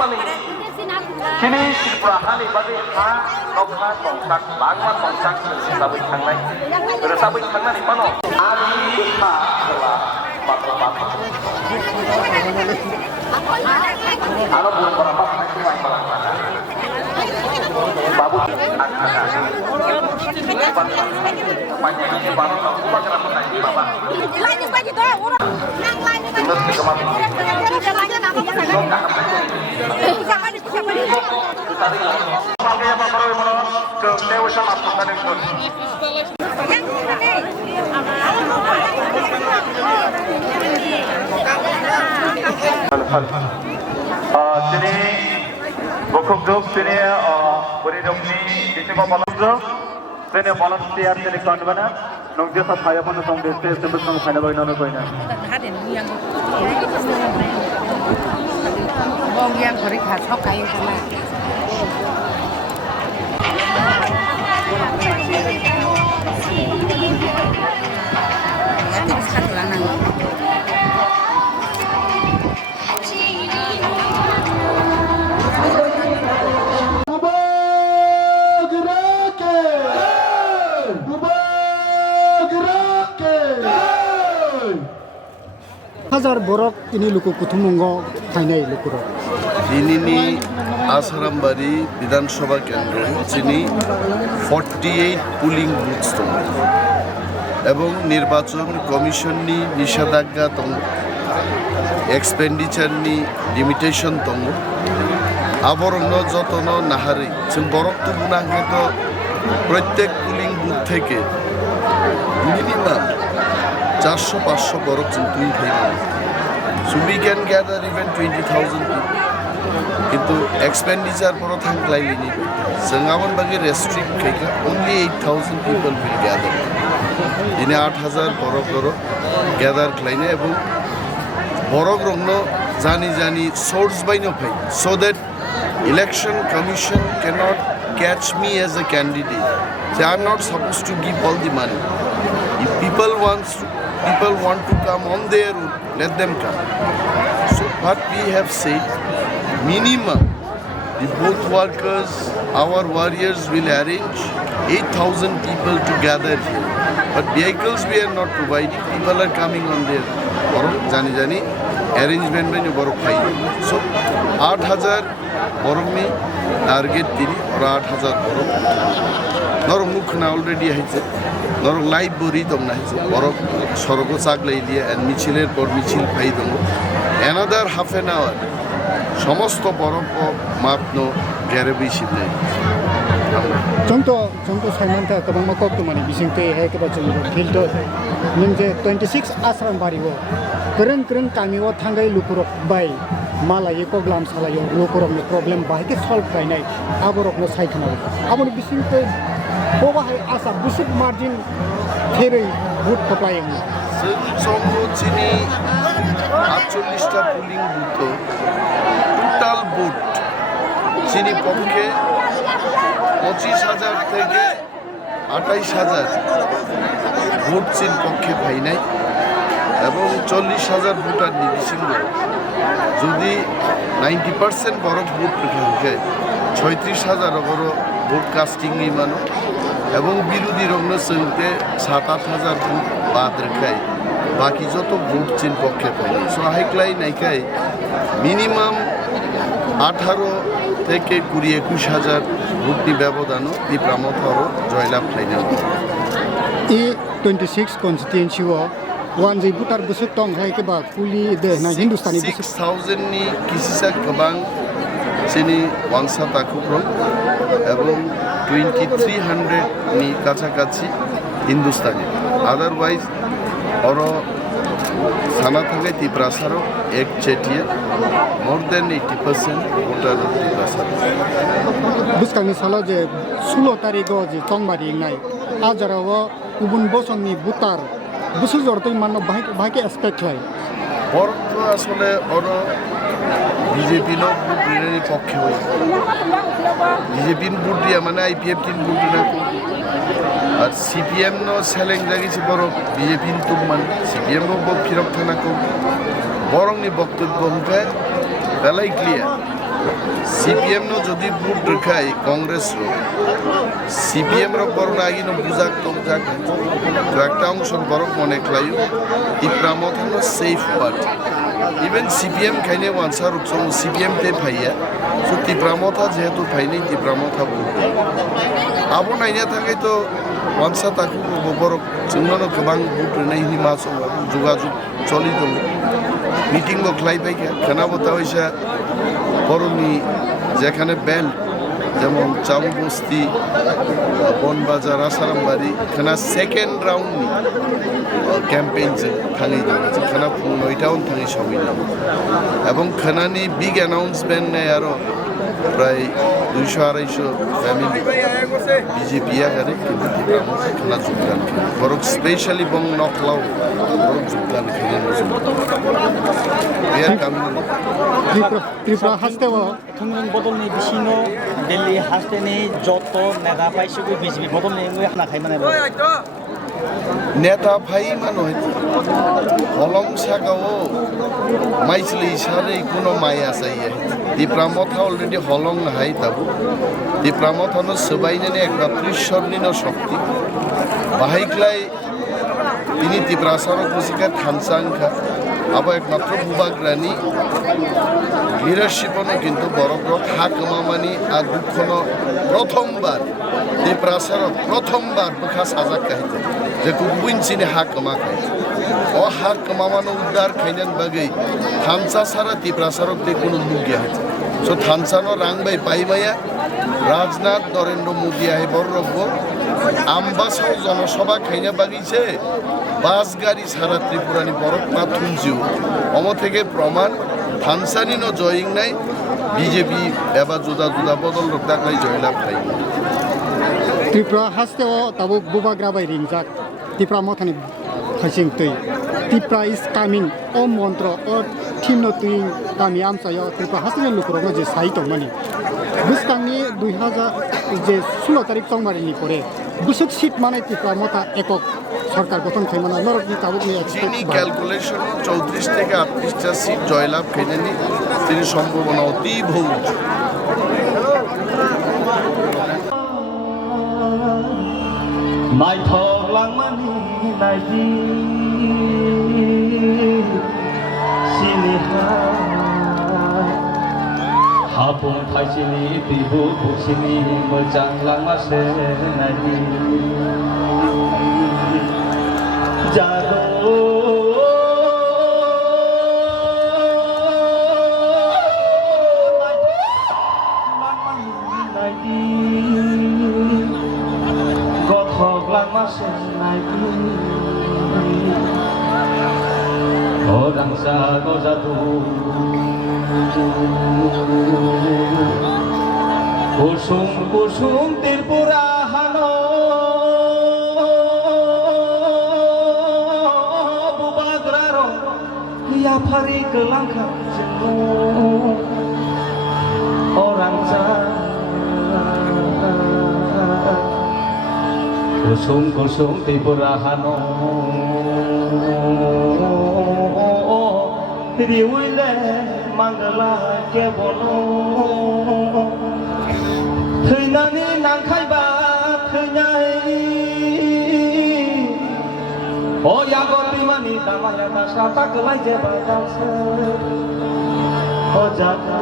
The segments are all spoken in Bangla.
mani kini Tripura hani bagi ha nokha tongsak langman tongsak sabui thangnai sabui thangnani mano ani ukha kela bapak ano bulan berapa nanti main balang babu anak-anak panjang ini baru tahu bagaimana nanti bapak terus sini buku grup sini beri dokni di sini malam grup sini malam siar sini konvener nunggu saat saya pun nong desa sebut nong saya bagi nong koina. Bong yang beri khas hok kayu sama. Ya tidak satu lanang. Hazar borok ini luku kutumungo thainai lukuro. Ini Asrambari Bidhan Sabha Kendra chini 48 polling booths tong ebong nirbachon commission ni nishadagga tong expenditure ni limitation tong aborno jotono nahari ching borok tu bunangge to প্রত্যেক polling booth থেকে minimum 400-500 borok ching tui thai so we can gather even 20,000 people কিন্তু expenditure poro thanglai ni sangabon bagi restrict kaika only 8,000 people will gather ini 8,000 borok gather klaine ebong borok rongno jani source baino phai so that election commission cannot catch me as a candidate so I am not supposed to give all the money if people want to come on their own let them come so what we have said minimum the both workers our warriors will arrange 8,000 people to gather here but vehicles we are not providing people are coming on their borok jani arrangement mein borok khai so 8,000 borok me target dili or 8,000 borok nor mukh na already haise nor live bori dom na haise borok sorogo chaglai দিয়ে and michiler por michil phai dom another half an hour সমস্ত বরফ মাপনো গ্যারে বেশি নেই 정도 살만타 그만 먹고 또 많이 미싱때 해가 좀 길도 님제 26 아스란 바리고 그런 까미와 탕가이 루크로 바이 말라이 고글람 살아요 루크로는 프로블em 바이게 솔브 가이나이 아버럭노 사이트나 아버니 미싱때 보바하이 아사 부식 마진 페레 굿 커플라잉 정도 지니 48টা pulling booth total vote চিনি পক্ষে 25,000 থেকে 28,000 ভোট চিন পক্ষে পাই নাই এবং 40,000 ভোটার নিবিসিং যদি 90% বড় ভোট রেখে 36,000 বড় ভোট কাস্টিং মানো এবং বিরোধী রঙ সঙ্গে 7-8,000 ভোট বাদ রেখে বাকি যত ভোট চিন পক্ষে পাই সো হাইক্লাই নাইকাই মিনিমাম 18 থেকে 20-21,000 ভোটনি ব্যবধানও তীব্রামথর জয়লাভ খাইনা ই 26 কনস্টিটুয়েন্সি ওয়ান যে ভোটার বুসুক টং হাইকে বা কুলি দে না হিন্দুস্তানি 6,000 ni kisisa गोबां চিনি ওয়াংসা তাকুপ্রম এবং 2,300 ni কাছাকাছি হিন্দুস্তানি আদারওয়াইজ और साना थांगे तिब्रासारो एक चेटिया मोर देन 80% वोटर तिब्रासारो बुसकांनि साला जे 16 तारिखो जे चंगबारि नाय आजाराव गुबुन बसननि भोटार बुसु जरतै मान बाहायके एक्सपेक्ट खाय বরত আসলে और बीजेपी नो बुद्धिनि पक्षे होय बीजेपी बुद्धिया माने आईपीएफ किन बुद्धिना আর সিপিএম নো সেলেং জাগিছে বড় বিজেপি তুমান সিপিএম নো ফিরক থানা কো বরংনি বক্তব্য হতে বেলাই ক্লিয়ার CPM যদি ভোট রেখাই কংগ্রেস CPM বরং আগিন বুঝাক তমজাক একটা অংশ বরং মনে খাইও ইপ্রামত হলো সেফ পার্টি ইভেন CPM খাইনে ওয়ানসার উপসং CPM তে ফাইয়া সো তিপ্রামতা যেহেতু ফাইনি তিপ্রামতা ভোট আবো নাইনা থাকে তো ওয়ানসা তাকু বরং जोंनो गोबां भोट होनायनि मासाव जगाजग चलि दङ मिटिं खालायबाय खोनाबोथावैसा बर'नि जेखाने बेल्ट যেমন চাউ বস্তি বনবাজার আসারামবাড়ি খানা সেকেন্ড রাউন্ডনি ক্যাম্পেইনজों थाङै दङ खाना फुं 9टायावनो थाङै सहैदों এবং খানাनि बिग एनाउन्समेन्ट आरो প্রায় 200-250 ফ্যামিলি বিজেপিয়া করে কিন্তু খানা যোগদান বরং স্পেশালি বং নকলাও বরং যোগদান ত্রিপুরা হাসতেও थुमरं बदलनि बिसिनो दिल्ली हास्टेनि जत नेता पाइसुगु बिजेपि बदलनि हानाखाय माने नेता भाई मानो हलम सागाओ माइसली सारे कोनो माया चाहिए दिप्रामथा अलरेडी हलम हाय ताबु दिप्रामथानो सबाइने एकमात्र ईश्वरनिनो शक्ति बाहायक्लाय তিনি ত্রিপ্রাসারক মুসিকা থানসাংখা আবার একমাত্র ভূভাগ্রানি লিডারশিপনো কিন্তু বড়গ্রহ হাকমামানি আর দুঃখনো প্রথমবার ত্রিপ্রাসারক প্রথমবার বুখা সাজাক কাহিতে যে গুবুইনচিনি হাকমা খাইতে ও হাকমামানো উদ্ধার খাইনান বাগৈ থানসা সারা ত্রিপ্রাসারক দে কোনো লুগিয়া হইছে সো থানসানো রাংবাই পাইমায়া রাজনাথ নরেন্দ্র মোদী আহে বড় রকম আমবাসাও জনসভা খাইনা বাগিছে বাস গাড়ি সারা ত্রিপুরানি বরফ না থুমজিও অম থেকে প্রমাণ থানসানিনো জয়িং নাই বিজেপি এবার জুদা জুদা বদল রক্তাকাই জয়লাভ খাই ত্রিপুরা হাসতেও তাবো বুবাগ্রাবাই রিংজাক ত্রিপুরা মথানি হাসিং তুই ত্রিপুরা ইজ কামিং ও মন্ত্র ও ঠিমনো তুই কামি আমসায় ত্রিপুরা হাসিং লুকুরনো যে সাইট মানি বুসকাংনি 2000 যে 16 তারিখ সংবারিনি পরে বুসুক সিট মানে ত্রিপুরা মথা একক সরকার গঠন খাই মানে নরকনি তাবুকনি তিনি ক্যালকুলেশন 34 থেকে 38টা সিট জয়লাভ খেলেনি তিনি সম্ভাবনা অতি বহু नायथक लांमानि नायदि सिनिहा हापुं थाइसिनि बिबु बुसिनि मोजां लांमासे नायदि जारो लांमानि नायदि orang sago jatuh kusum kusum tirpura hano bubagraro ya phari kelangka jengu orang sago kusum kusum tirpura hano riwile mangala ke bono theinani nangkhaiba theinyai o yago bimani tamaya dasa taklai je badase o jaka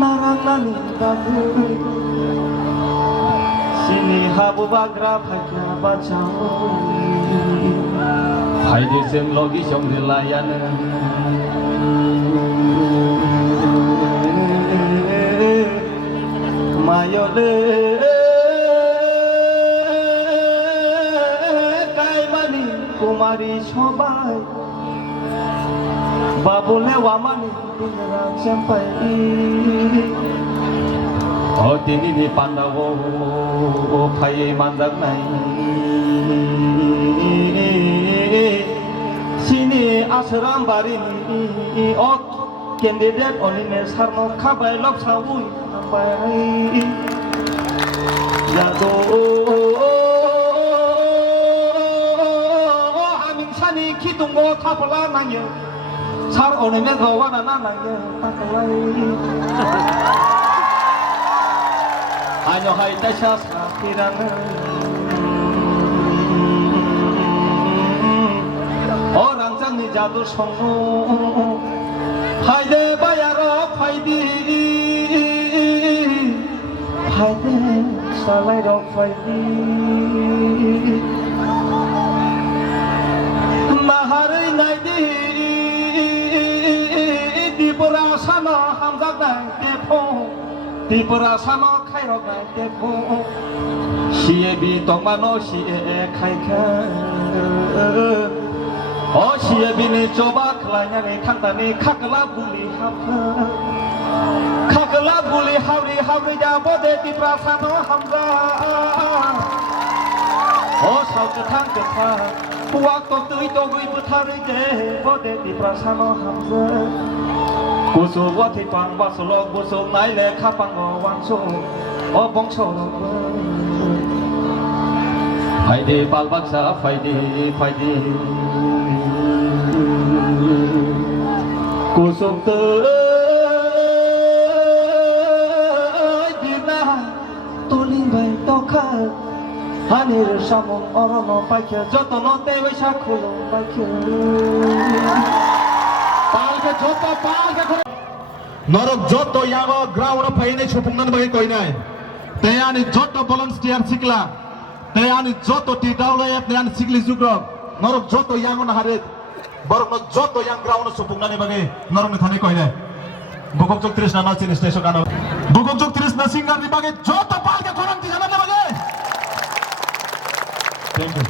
narangani babu sini habu bagra phakya bachao haide sem logi jong dilayan mayole kaimani kumari shobai babule wamani dinra sampai oh tini ni pandawo phai mandak nai sini asram bari ni oh candidate onine sarno khabai lok saui sampai jatuh aming sani kitunggo tapala nanya sar oneme gawana nanya takalai hanya hai tasha sakirang orang jani jatuh songo Hayde bayaro faydi Hayde salayro faydi Naharay naydi Dipura sano hamzak nay depo Dipura sano khayrok nay depo Siye bitong mano siye khayka Oh siya bini coba kelanya ni kanta ni kakala buli habri jabo de di prasano hamza Oh sau ketang ketang puak to tui to gui puthari de bode di prasano hamza Kusu wati pang basulok busuk nai le kapang o wangsu Oh bong cholo Haydi pal baksa faydi Kusuk dina tuling bay toka hanir samung orono paikya jotono tewe shakulong paikya palke joto palke নরক যত ইয়াগ গ্রাউন্ড ফাইনে সুপুংনান বাই কইনাই তেয়ানি যত ভলান্টিয়ার শিকলা তেয়ানি যত টিটাউলাই তেয়ানি শিকলি জুগ্রব নরক যত ইয়াগ না হারে বরং যত ইয়াং গ্রাউন্ড সুপুংনানি বাগে নরক থানে কইনাই বুকক চক 30 না চিনি স্টেশন গানো বুকক চক 30 না সিঙ্গার নি বাগে যত পালকে খরম দি জানাতে বাগে থ্যাংক ইউ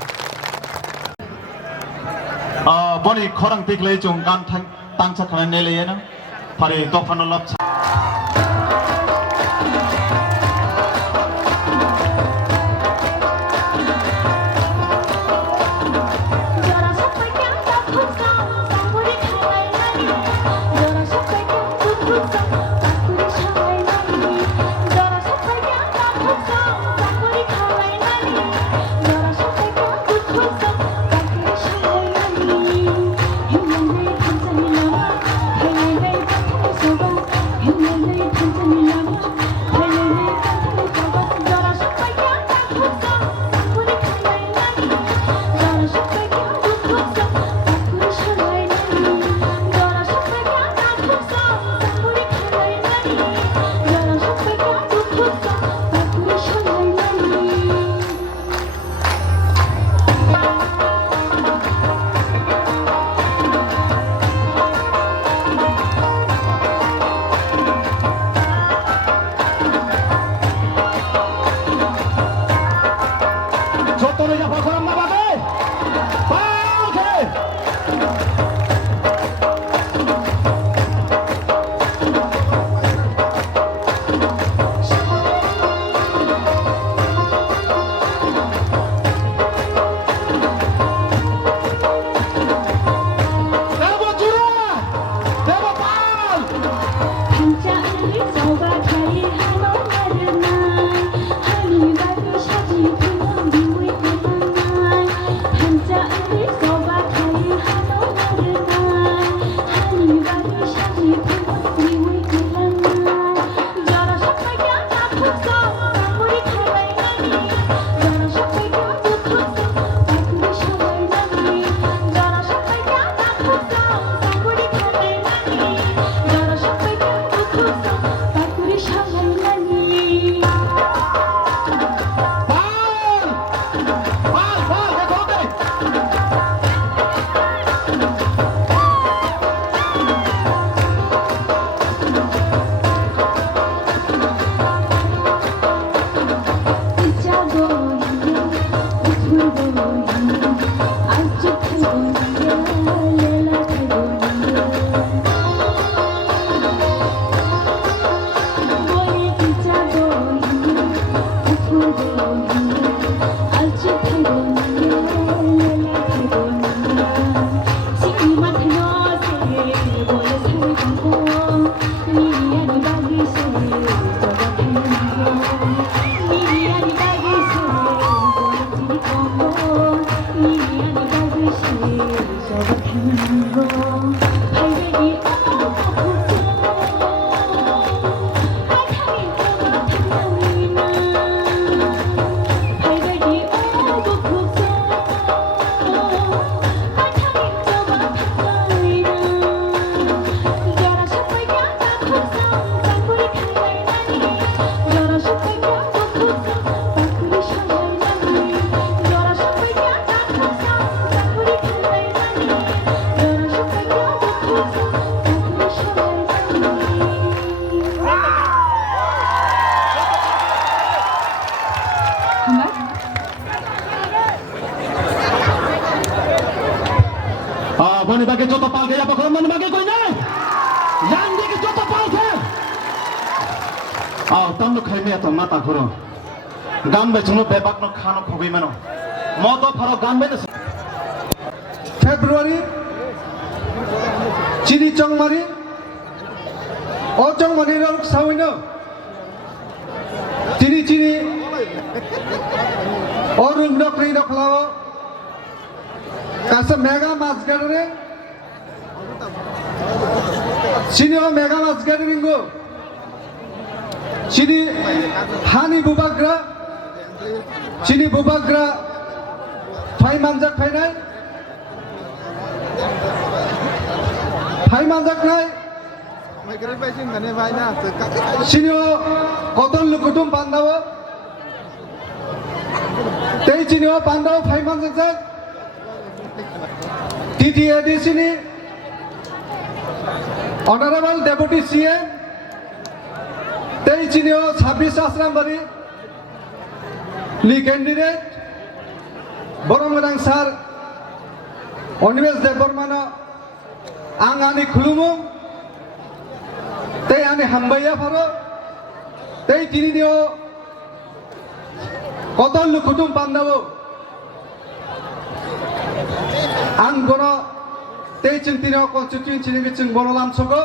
বনি খরং টিকলে চং গান তাংছা খানে নেলে না Pare tofano lap You দিকে যত পাল গেয়া বকর মন মাগে কই নাই ইয়ান দিকে যত পাল গে আও তামনো খাইমে এত মাথা ঘুরো গান বেচনো বেবাকনো খানো খুবই মানো মদ ফারো গান বেচ ফেব্রুয়ারি চিনি চংমারি ও চংমারি রং সাউইনো চিনি চিনি ও রুম নকরি নখলাও কাছে মেগা মাছ গাড়ে চিনি ও মেগা মাছ গাড়ে রিঙ্গো চিনি হানি বুবাগ্রা ফাই মানজাক ফাইনাই নাই চিনিও কতন লুকুটুম পান্দাও তেই চিনিও পান্দাও ফাই মানজাক টিটিএডি চিনি অনারেবল ডেপুটি সিএম তেই চিনিও 26 आश्रामबारी লি ক্যান্ডিডেট বরমগাং স্যার অনিমেষ দেববর্মাनो आं आंनि खुलुमो तै आंनि हामबाया फारो तै दिनैनियो कतन लुकुटुम पान्दावो आं गनो तै चिंतिनो कन्स्टिट्युएन्सि नि बिथिं बनो लामसगो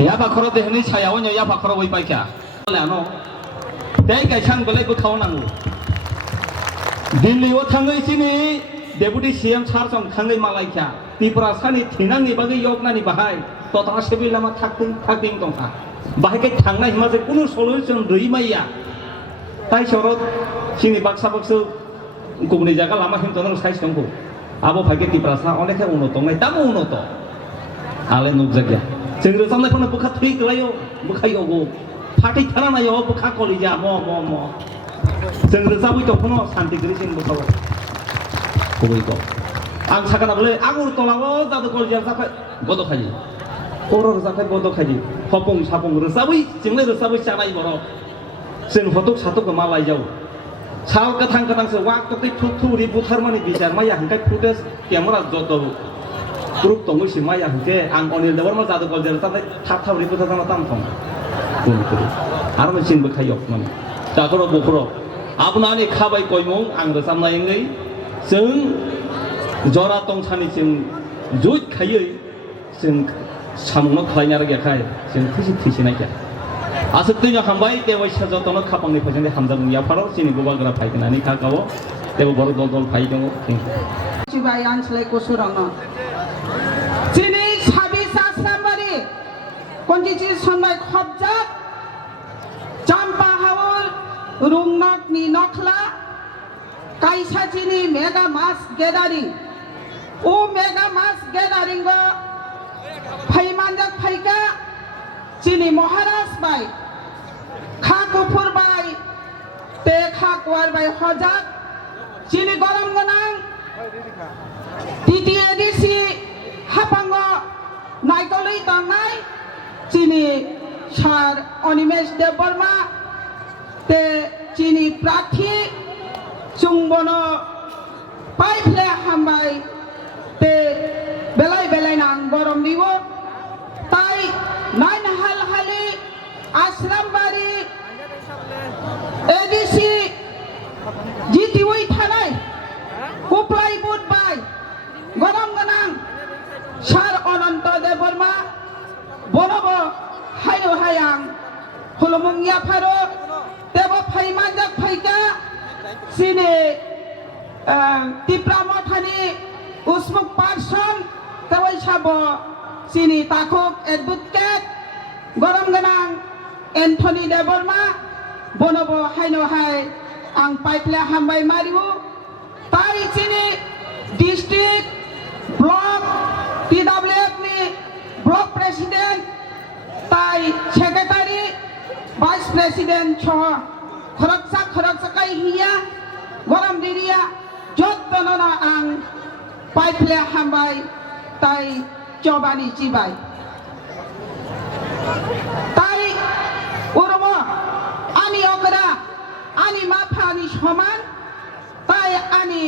याबा खर देहनि सायाव नो याबा खर वै पाइका लानो दै गायसान गले बखाव नांगौ दिल्लीयाव थाङै सिनि डेपुटी सीएम सार जं थाङै मालायखा त्रिपुरा सानि थिनांनि बागै यगनानि बाहाय तथा सेबि लामा थाकदिं दंखा बाहायके थांनाय हिमाजे कुनु सलुशन रैमाइया ताइ सरत सिनि बाक्सा बक्सो गुबुननि जागा लामा हिमतन साइस दंखौ आबो फाइके त्रिपुरा सा अनेके उन्नत दंनाय दाबो उन्नत आले नुजागिया जों रोजाबनायफोरनो बुखा थै गलायो बुखायो फाथै थानायो बुखा कलिजा म जों रोजाबै दखनो शान्ति गृहसिन बुखाव गुबैखौ आं सागानाबले आगर तलावो दादो कलिजा जाखाय गदखायो खर रोजाखाय गदखायो हपं सापं रोजाबै जोंले रोजाबै जानाय बर' जों फटक साटक मालाय जाव साल गोथां गोथांसो वाक तकै थुरि बुथारमानि बिचार माया हंखाय फुटेज केमेरा जत ग्रुप दंङो सि माया हंके आं अनिल देवर मा जादो कलजेर ताय थाब थाब रि बुथारना ताम थं गुनखुरि आरो मोनसिन बखायो माने जाखरो बखरो आबनानि खाबाय कयमं आं रोजाबनायङै जों जरा तंसानिसिम जुद खायै जों सामुनो खालायना रगेखाय जों थैसिनाय गया आसक्तिनो खांबाय देवै साजतनो खापांनि फजोंनि हामजामुया फाराव सिनि गोबाग्रा फायगोनानि खागाव देव बर दल फाय दङ चिबाय आनसलाय कसुरङ चिनि 26 आसामबारि कन्स्टिटिउसन बाय खबजात चाम्पा हाउल रुंनाकनि नखला काइसाचिनि मेगा मास गेदारिं ओ मेगा मास गेदारिंग फाइमानजाक फाइका चिनि महाराज बाय खाकुफुर बाय ते खाकुवार बाय हजात चिनि गरम गोनां टिटिएडिसि हापांग नायगलै दंनाय चिनि सार अनिमेश देवबर्मा ते चिनि प्रार्थी चुंबनो पाइफले हामबाय ते बेलाय बेलाय नां गरम दिवो ताई नाइन हाल हाली आश्रमबारी एडिसि जितिवै थानाय कुप्लाय बुटबाय गरम गोनां सार अनंत देवबर्मा बनबो हायो हायां खुलुमुंगिया फारो देव फाइमानजाक फाइका सिने तिप्रा मथानि उसमुक पार्सन तवै साबो सिनि ताकुक एडभोकेट गरम गोनां एन्थनी देवबर्मा बनबो हायनो हाय आं पाइपले हामबाय मारिबो ताइ सिनि डिस्ट्रिक्ट ब्लक टीडब्ल्यूएफ नि ब्लक प्रेसिडेंट ताइ सेक्रेटारि वाइस प्रेसिडेंट छ खरकसा हिया गरम दिरिया जत्तनना आं पाइपले हामबाय ताइ चौबानी चिबाय ताइ उरमो आनि अगरा आनि माफानि समान ताइ आनि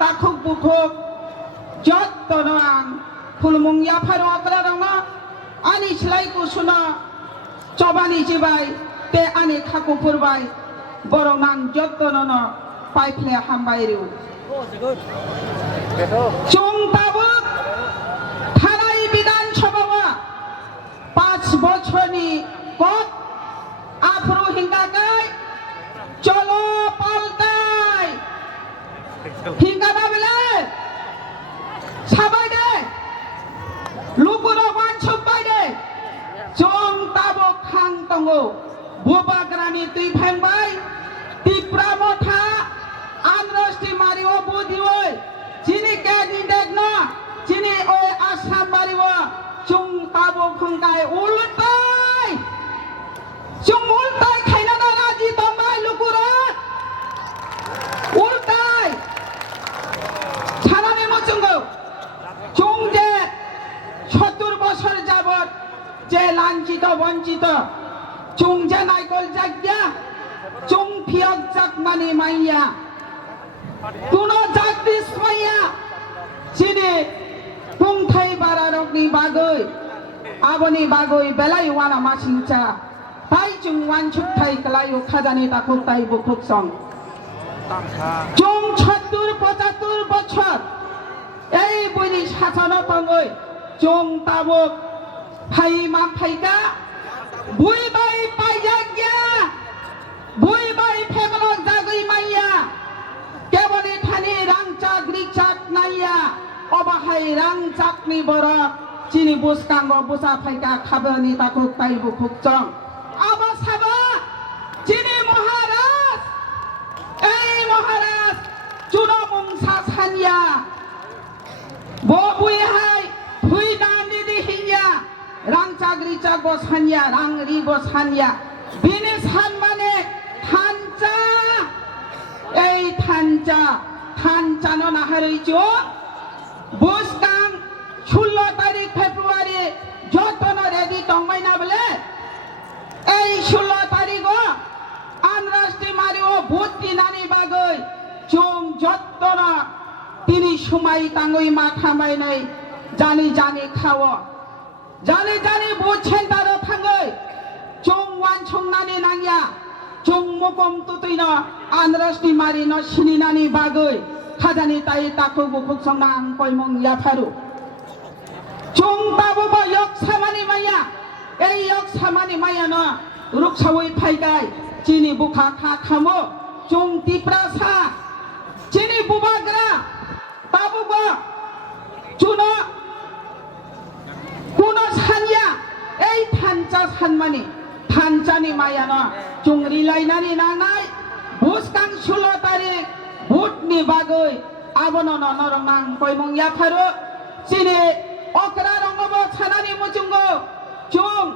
ताखुक बुखुक जत्तनो आं खुलमुंगिया फारो अगरा दङ आनि सिलाय कुसुना चौबानी चिबाय ते आनि खाकुफुरबाय बर' नां जत्तनो पाइपले हामबाय रिउ चुंताबो थानाय विधानसभा 5 বছরনি কত আফরো হিঙ্গাগাই চলো পাল্টাই হিঙ্গাবা বেলে সাবাই দে লুকুরো মানসুবাই দে চুংতাবো খাং তঙ্গো বুবাগ্রানি তুই ফেংবাই তিপ্রা মথা আনরষ্টি মারিও বুদিওই chini candidate no chini oi Assam bariwo chung tabo khangkai ultai chung ultai khaina na raji tombai lukura ultai ছানানি মচুঙ্গ chung je 70 বছর যাবত যে লাঞ্ছিত বঞ্চিত chung je নাইকল জাগিয়া chung phiyak jakmani maiya kuno jagdis maiya chini pungthai bararokni bagoi aboni bagoi belai wana masingcha tai chung wanchuk thai kalayo khajani takuk tai bukhuk song chung 70-75 বছর এই বৈরি শাসন তঙ্গই chung tabuk phai ma phaika bui bai paiyagya bui bai phemalok jagoi maiya keboni thani rangchak rikchak naiya obahai rangchak ni borok chini buskango busa phaika khabani takuk tai bukhuk chong aba saba chini maharaj ei maharaj chuno mungsa sanya bo bui hai phui dan di hinya rangchak rikchak bo sanya rang ri bo sanya bini san mane thancha ei thancha no naharoi jo buskang 16 তারিখ ফেব্রুয়ারি যতন রেডি টংবাই না বলে এই 16 তারিখ আন্তর্রাষ্ট্রীয় মারিও ভূতি নানি বাগৈ চুং যতন তিনি সময় তাঙ্গই মাথা মাই নাই জানি জানি খাও জানি জানি বুঝছেন তার থাঙ্গই চুং one ছংনানি নাঙ্গিয়া chung mokom tutui no andrasti mari no sininani bagoi khajani tai takku bukuk songna ang koimong ya pharu chung tabu ba yok samani maya ei yok samani maya no ruksawoi phaigai chini bukha kha khamo chung tiprasa chini bubagra tabu ba chuno kuno sanya ei thancha sanmani thanchani maya no chungri lainani nanai buskang 16 tarik butni bagoi abono no norong koimong ya pharu chini okra rongobo chanani muchungo chung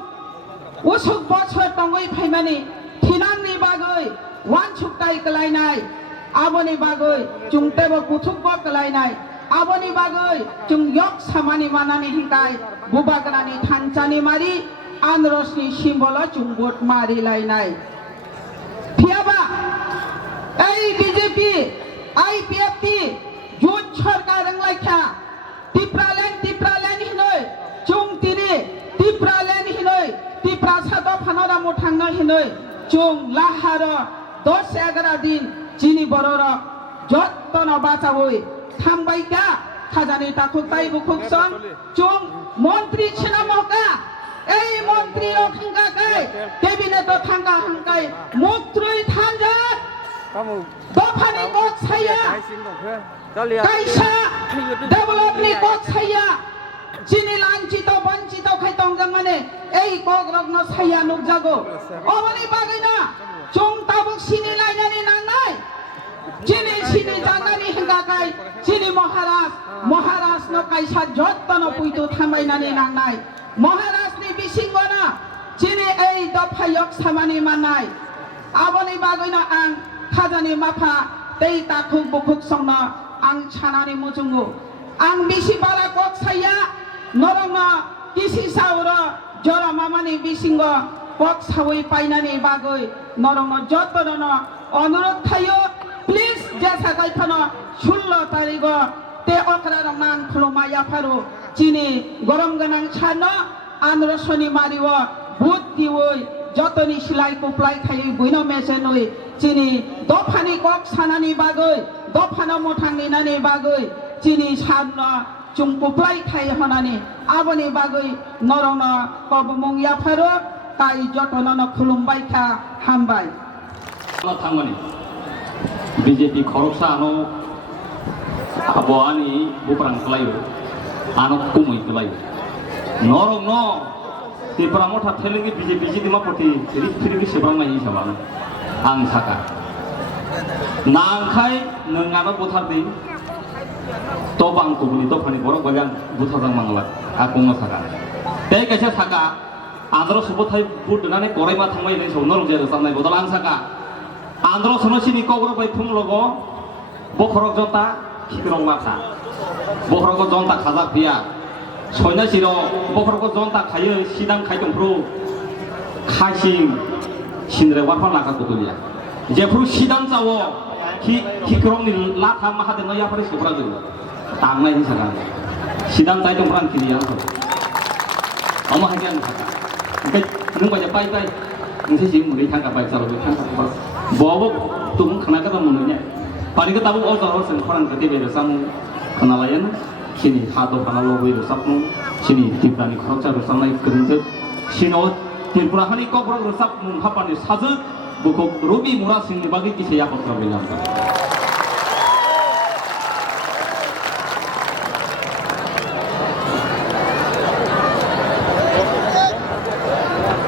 usuk bochor tongoi phaimani thinangni bagoi wanchuktai kalainai aboni bagoi chungtebo kuthukbo kalainai aboni bagoi chung yok samani manani hingkai bubagrani thanchani mari anrosni simbolo chungbot mari lainai Piaba, ei BJP, IPFT, Jut Sarkar Anglaikha, Tipralan hinoi, chung tiri, Tipralan hinoi, Tiprasado Panora Mutanga hinoi, chung laharo, 10-11 din, chini bororo, jottono bachawoi, thambaika, khajani takuk tai bukhuk song, chung montri chinamoka, এই মন্ত্রী রক্ষা গায় ক্যাবিনেট থাঙ্গা হাঙ্গাই মুত্রুই থানজাত দফানি কক ছাইয়া কাইসা ডেভেলপনি কক ছাইয়া চিনি লাঞ্ছিত বঞ্চিত খাইতং মানে এই কক রগ্ন ছাইয়া নুকজাগো অবনি বাগিনা চুং তাবুক সিনি লাইনানি নাংনাই চিনি সিনি জানানি হিঙ্গা গাই চিনি মহারাজ ন কাইসা যত্তন পুইতো থামাইনানি নাংনাই মহারাজনি বিসিংগনা chini ei dopayok samani manai aboni bagoina ang khajani mafa tei takuk bukuk songna ang chanani mujungu ang bisi bara kok saya norongna kisi sauro jora mamani bisingo kok sawoi painani bagoi norongna jotono অনুরোধ থাইও প্লিজ jasa kaitano 16 তারিখো te okra rangnan khulumaya pharu chini gorom ganang chano anrosoni mariwo ভূত দিওই যতনি সিলাই কুপলাই খাই বইনো মেসেনই চিনি দফানি কক সানানি বাগৈ দফানো মথাংনি নানি বাগৈ চিনি সান্ন চুং কুপলাই খাই হনানি আবনি বাগৈ নরন কবমং ইয়াফারো তাই যতনন খুলুমবাই খা হামবাই থাংমানি বিজেপি খরকসা আনো আবহানি বুপ্রাং কলাইও আনো কুমই কলাইও নরং ন Tipra mota telengi biji di mapoti rifirgi seberang nahi sabang ang saka nangkai nengano bothar di to bang kubuni to phani borok bagan buthajang mangla akungno saka tei kaisa saka andro subothai bud dinane koraima thangmai nei so norok jero samnai bodol ang saka andro sono sini kogro bai thum logo bokhorok jota khikrong mata bokhorok jonta khajak pia soina siro bokhorok jonta khayo sidang khai tongpru khasing sinre warpang laka kutulia jepru sidang cawo khikrong ni latha mahade no yapare sibra gulu tangnai ni saka sidang cai tongpran kilian so ama hagian saka kai nung baja pai pai ngi sing muri thangka bai chalo thangka bobo tum khana ka tamun nya pani ka tabu ol tor sen khoran ka tibe do samu khana layan sini hato khana lobi do sapnu sini tiprani khorcha do samnai kerunje sino tirpura hani kokro do sap mun hapani sazu bukok rubi mura sing bagi kise ya patra bilang